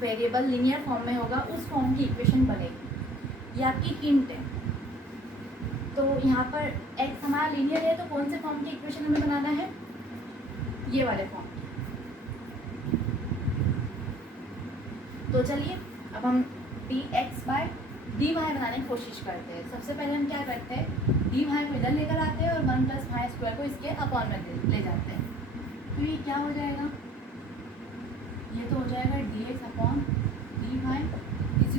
वेरिएबल लीनियर फॉर्म में होगा उस फॉर्म की इक्वेशन बनेगी। ये आपकी हिंट है। तो यहाँ पर x हमारा लीनियर है, तो कौन से फॉर्म की इक्वेशन हमें बनाना है? ये वाले फॉर्म की। तो चलिए अब हम dx/dy बनाने की कोशिश करते हैं। सबसे पहले हम क्या करते हैं, dy को इधर लेकर आते हैं और 1 + y² को इसके अपॉन में ले जाते हैं। तो ये क्या हो जाएगा, ये तो हो जाएगा dx/dy is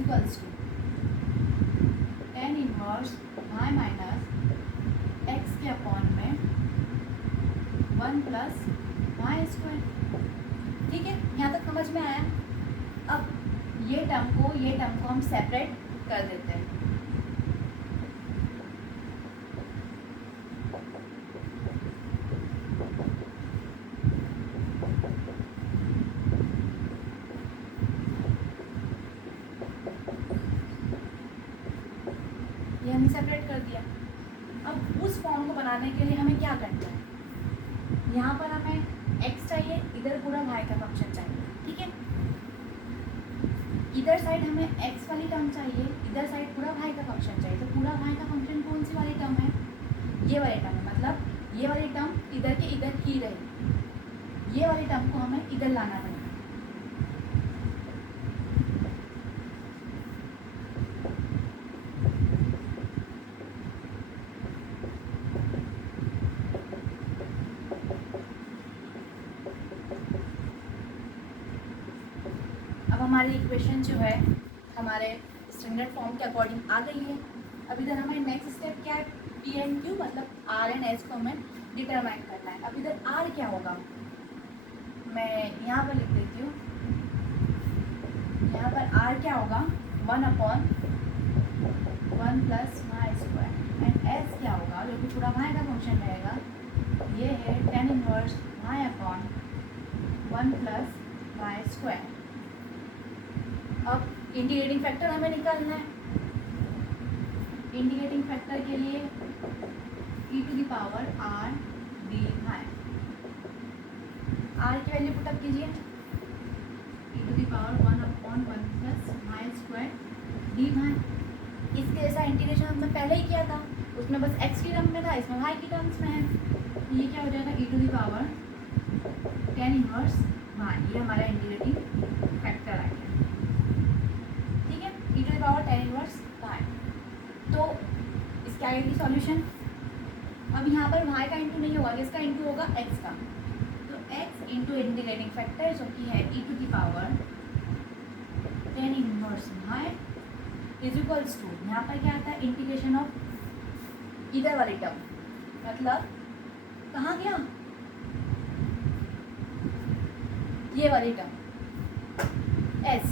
tan inverse y minus x के अपॉन में 1 + y²। ठीक है, यहाँ तक समझ में आया? अब ये टर्म को हम सेपरेट कर देते हैं। ये हमने सेपरेट कर दिया। अब उस फॉर्म को बनाने के लिए हमें क्या करना है, यहाँ पर हमें x चाहिए, इधर पूरा y का फंक्शन चाहिए। ठीक है, इधर साइड हमें x वाली टर्म चाहिए, इधर साइड पूरा y का फंक्शन चाहिए। तो पूरा y का फंक्शन कौन सी वाली टर्म है? ये वाली टर्म है। मतलब ये वाली टर्म इधर के इधर ही रहेगी, ये वाली टर्म को हमें इधर लाना पड़ेगा। अब हमारी इक्वेशन जो है हमारे स्टैंडर्ड फॉर्म के अकॉर्डिंग आ गई है। अब इधर हमें नेक्स्ट स्टेप क्या है, P एंड Q मतलब R एंड S को हमें डिटरमाइन करना है। अब इधर R क्या होगा, मैं यहाँ पर लिख देती हूँ। यहाँ पर R क्या होगा, 1/1 + y² एंड S क्या होगा, जो कि पूरा y का फंक्शन रहेगा, ये है tan इनवर्स y/1 + y²। अब इंटीग्रेटिंग फैक्टर हमें निकालना है। इंटीग्रेटिंग फैक्टर के लिए e⁻r dy, r की वैल्यू पुटअप कीजिए, e⁻1/1 + y² dy। इसके जैसा इंटीग्रेशन हमने पहले ही किया था, उसमें बस x की टर्म में था, इसमें y की टर्म्स में है। ये क्या हो जाएगा, e⁻tan इनवर्स y, ये हमारा इंटीग्रेटिंग फैक्टर आ गया। ठीक है, e⁻tan इनवर्स y। तो इसके आगे की सॉल्यूशन, अब यहाँ पर y का इंटू नहीं होगा, इसका इंटू होगा x का। तो x इंटू इंटीग्रेटिंग फैक्टर जो कि है e⁻tan tan inverse y is equals to, यहाँ पर क्या आता है इंटीग्रेशन ऑफ इधर वाली टर्म, मतलब कहाँ गया ये वाली टर्म s,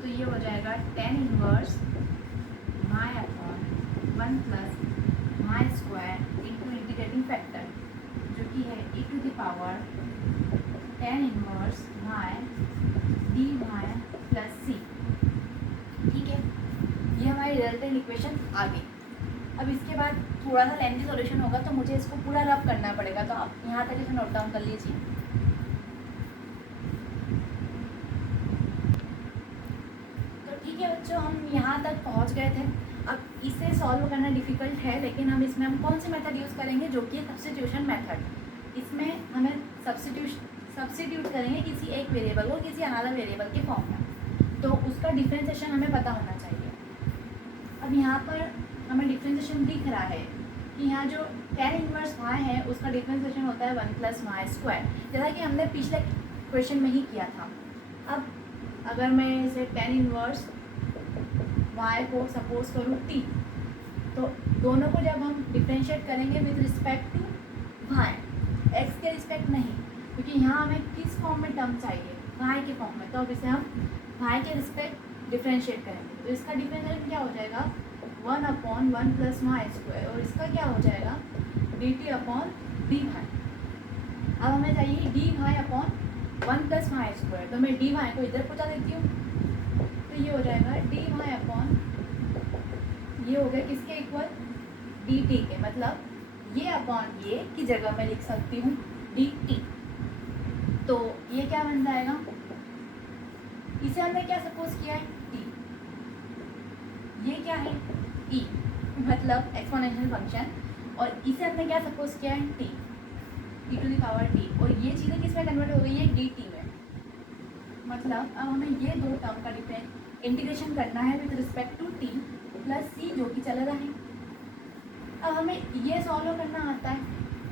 तो ये हो जाएगा tan inverse y upon 1 plus y square into integrating factor जो कि है e to the power tan inverse y dy plus c। ठीक है, ये हमारी रिजल्टेंट इक्वेशन आ गई। अब इसके बाद थोड़ा सा लेंथी सॉल्यूशन होगा तो मुझे इसको पूरा रब करना पड़ेगा, तो आप यहाँ तक इसे नोट डाउन कर लीजिए। तो ठीक है बच्चों, हम यहाँ तक पहुँच गए थे। अब इसे सॉल्व करना डिफ़िकल्ट है, लेकिन हम इसमें हम कौन सी मेथड यूज़ करेंगे, जो कि सब्स्टिट्यूशन मेथड। इसमें हमें सब्स्टिट्यूट करेंगे किसी एक वेरिएबल को किसी अनदर वेरिएबल के फॉर्म में, तो उसका डिफ्रेंसिएशन हमें पता होना चाहिए। अब यहाँ पर हमें डिफ्रेंसिएशन दिख रहा है कि यहाँ जो टेन इनवर्स y है उसका डिफ्रेंसिएशन होता है 1 प्लस वाई स्क्वायर, जैसा कि हमने पिछले क्वेश्चन में ही किया था। अब अगर मैं इसे टेन इनवर्स y को सपोज करूँ t, तो दोनों को जब हम डिफ्रेंशिएट करेंगे with respect to y, x के रिस्पेक्ट नहीं, क्योंकि यहाँ हमें किस फॉर्म में टर्म चाहिए, y के फॉर्म में। तो अब इसे हम y के रिस्पेक्ट डिफ्रेंशिएट करेंगे, तो इसका डिफ्रेंशिएशन क्या हो जाएगा 1 अपॉन 1 प्लस वाई स्क्वायर, और इसका क्या हो जाएगा dt अपॉन dy। अब हमें चाहिए dy upon 1 plus y square, तो मैं dy को इधर पहुँचा देती हूँ, तो ये हो जाएगा dy अपॉन, ये हो गया किसके इक्वल dt के, मतलब ये अपॉन ये की जगह मैं लिख सकती हूँ dt। तो ये क्या बन जाएगा, इसे हमने क्या सपोज किया है t, ये क्या है e, मतलब एक्सपोनेंशियल फंक्शन, और इसे हमने क्या सपोज किया है t, e to the power t, और ये चीज़ें किस में कन्वर्ट हो गई है dt में। मतलब अब हमें ये दो टर्म का इंटीग्रेशन करना है with respect to t plus c, जो कि चल रहा है। अब हमें ये सॉल्व करना आता है,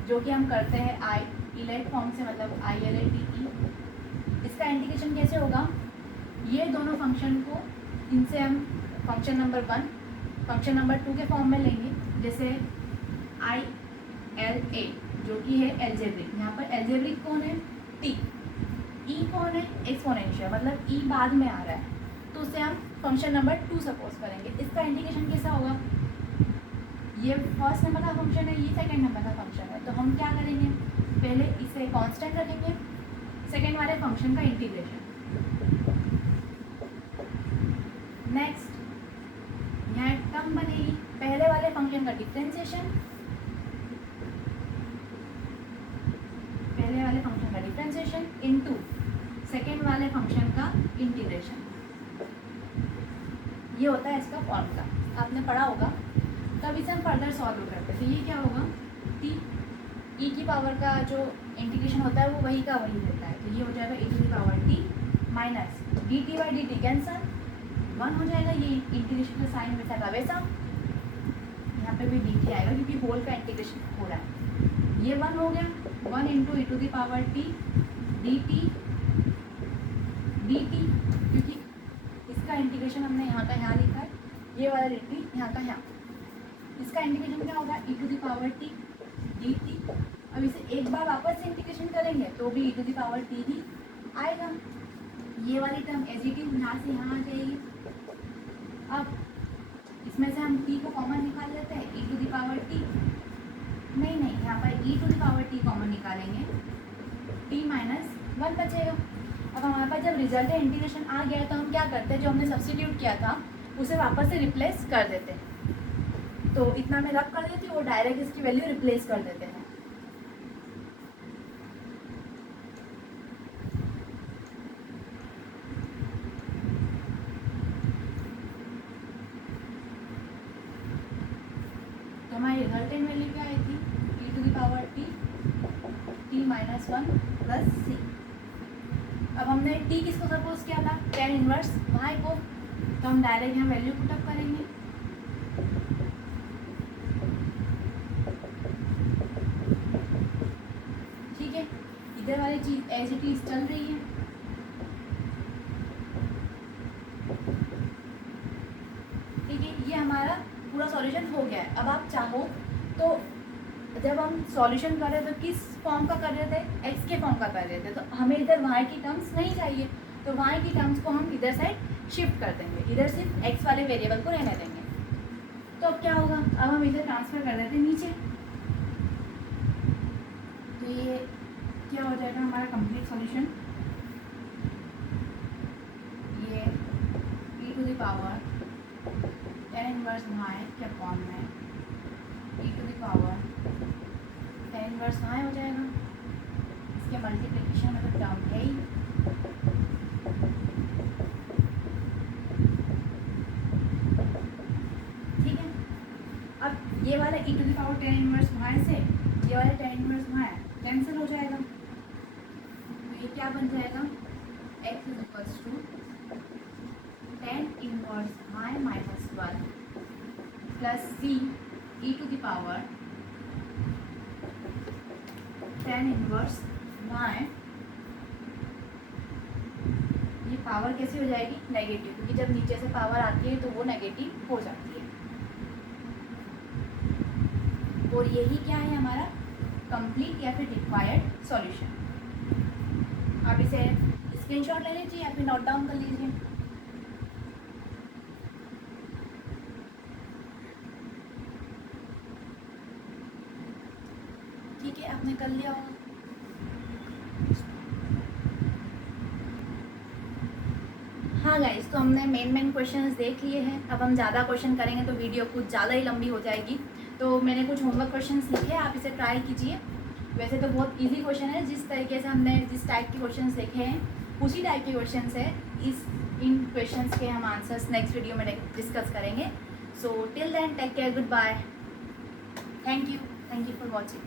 जो कि हम करते हैं आई इलेट फॉर्म से, मतलब I L A T E. इसका इंटीग्रेशन कैसे होगा, ये दोनों फंक्शन को, इनसे हम फंक्शन नंबर 1 फंक्शन नंबर 2 के फॉर्म में लेंगे, जैसे आई एल ए जो कि है एल्जेब्रिक। यहाँ पर एल्जेब्रिक कौन है टी, ई कौन है एक्सपोनेंशियल, मतलब ई बाद में आ रहा है, तो उसे हम फंक्शन नंबर 2 सपोज करेंगे। इसका इंटीग्रेशन कैसा होगा, ये फर्स्ट नंबर का फंक्शन है, ये सेकंड नंबर का फंक्शन है, तो हम क्या करेंगे पहले इसे कांस्टेंट रखेंगे, सेकंड वाले फंक्शन का इंटीग्रेशन। नेक्स्ट यहाँ एक टर्म बनेगी, पहले वाले फंक्शन का डिफरेंशिएशन, पहले वाले फंक्शन का डिफरेंशिएशन इनटू सेकंड वाले फंक्शन का इंटीग्रेशन। ये होता है इसका फॉर्मूला, आपने पढ़ा होगा। तब इसे हम फर्दर सॉल्व करते हैं, तो ये क्या होगा टी ई की पावर का जो इंटीग्रेशन होता है वो वही का वही रहता है, तो ये हो जाएगा e to the power t minus d t by d t cancel, 1 हो जाएगा, ये इंटीग्रेशन का साइन वैसा का वैसा, यहाँ पे भी डी टी आएगा क्योंकि होल का इंटीग्रेशन हो रहा है। ये 1 हो गया, 1 into e to the power t d t, क्योंकि इसका इंटीग्रेशन हमने यहाँ का यहाँ लिखा है, ये वाला डी टी यहाँ का यहाँ, इसका इंटीग्रेशन क्या होगा e to the power t dt। अब इसे एक बार वापस से इंटीग्रेशन करेंगे तो भी e to the power t ही आएगा। ये वाली टर्म एज इट इज यहाँ से यहाँ आ जाएगी। अब इसमें से हम t को कॉमन निकाल लेते हैं, e to the power t, नहीं यहाँ पर e to the power t common निकालेंगे, t माइनस 1 बचेगा। अब हमारे पास जब रिजल्ट इंटीग्रेशन आ गया है तो हम क्या करते हैं, जो हमने सब्स्टिट्यूट किया था उसे वापस से रिप्लेस कर देते हैं। तो इतना मैं रब कर देती हूँ, वो डायरेक्ट इसकी वैल्यू रिप्लेस कर देते हैं। तो हमारी रिजल्टेंट वैल्यू क्या आई थी e to the power t minus 1 plus c। अब हमने t किसको सपोज किया था, टेन इनवर्स y को, तो हम डायरेक्ट यहाँ वैल्यू पुटअप करेंगे। इधर वाली चीज़ एज इट इज चल रही है, ठीक है, ये हमारा पूरा सॉल्यूशन हो गया है। अब आप चाहो तो जब हम सॉल्यूशन कर रहे थे तो किस फॉर्म का कर रहे थे, एक्स के फॉर्म का कर रहे थे, तो हमें इधर वाई की टर्म्स नहीं चाहिए, तो वाई की टर्म्स को हम इधर साइड शिफ्ट कर देंगे, इधर सिर्फ एक्स वाले वेरिएबल को रहने देंगे। तो अब क्या होगा, अब हम इधर ट्रांसफ़र कर देते हैं नीचे, तो ये क्या हो जाएगा हमारा कंप्लीट सॉल्यूशन। ये e to the power tan inverse y क्या फॉर्म में e to the power tan inverse y हो जाएगा। इसके मल्टीप्लिकेशन में तो टर्म है ही, ठीक है। अब ये वाला e to the power tan inverse y से ये वाला tan इनवर्स y कैंसिल हो जाएगा, तो ये क्या बन जाएगा, x is equals to tan inverse y minus 1 plus c e to the power tan inverse y। ये पावर कैसी हो जाएगी, नेगेटिव, क्योंकि जब नीचे से पावर आती है तो वो नेगेटिव हो जाती है। और यही क्या है हमारा कंप्लीट या फिर रिक्वायर्ड सॉल्यूशन। आप इसे स्क्रीनशॉट ले लीजिए या फिर नोट डाउन कर लीजिए। ठीक है, आपने कर लिया होगा। हाँ गाइस, तो हमने मेन क्वेश्चंस देख लिए हैं। अब हम ज़्यादा क्वेश्चन करेंगे तो वीडियो कुछ ज़्यादा ही लंबी हो जाएगी, तो मैंने कुछ होमवर्क क्वेश्चंस लिखे हैं, आप इसे ट्राई कीजिए। वैसे तो बहुत इजी क्वेश्चन है, जिस तरीके से हमने जिस टाइप के क्वेश्चंस देखे हैं उसी टाइप के क्वेश्चंस है। इन क्वेश्चंस के हम आंसर्स नेक्स्ट वीडियो में डिस्कस करेंगे। So till then take care, good bye, thank you for watching.